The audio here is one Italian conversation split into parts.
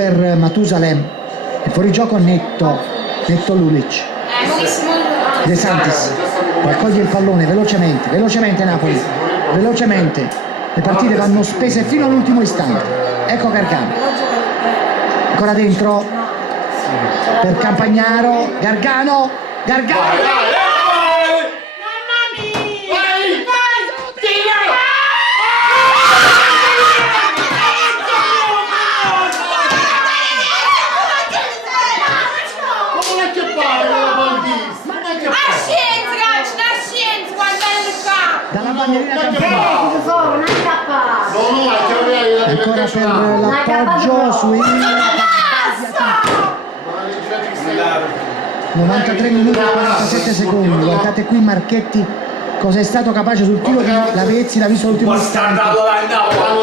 per Matusalem, il fuorigioco netto Lulic. De Santis raccoglie il pallone velocemente Napoli, velocemente, le partite vanno spese fino all'ultimo istante. Ecco Gargano, ancora dentro per Campagnaro, Gargano. Dalla bandierina Campagnaro, ancora per l'appoggio su 93 minuti e 47 secondi. Guardate qui Marchetti cosa è stato capace sul tiro di Lavezzi, l'ha visto all'ultimo istante,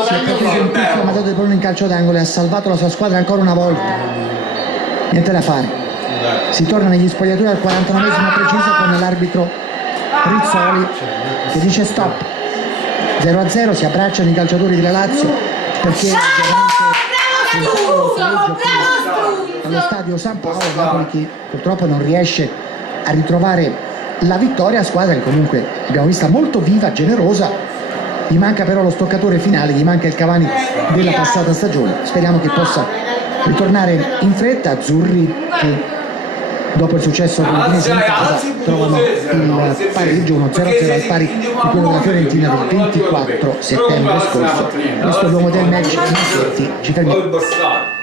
si è preso un piccolo mandato del pallone in calcio d'angolo e ha salvato la sua squadra ancora una volta. Niente da fare, si torna negli spogliatoi al 49esimo preciso con l'arbitro Rizzoli che dice stop. 0-0, si abbracciano i calciatori della Lazio perché allo stadio San Paolo, Napoli che purtroppo non riesce a ritrovare la vittoria, squadra che comunque abbiamo vista molto viva, generosa, gli manca però lo stoccatore finale, gli manca il Cavani della passata stagione. Speriamo che possa ritornare in fretta. Azzurri che dopo il successo con l'Udinese in casa trovano il pareggio 1-0 al pari di quello della Fiorentina del 24 settembre scorso. Questo è l'uomo del match, Massetti. Ci fermiamo.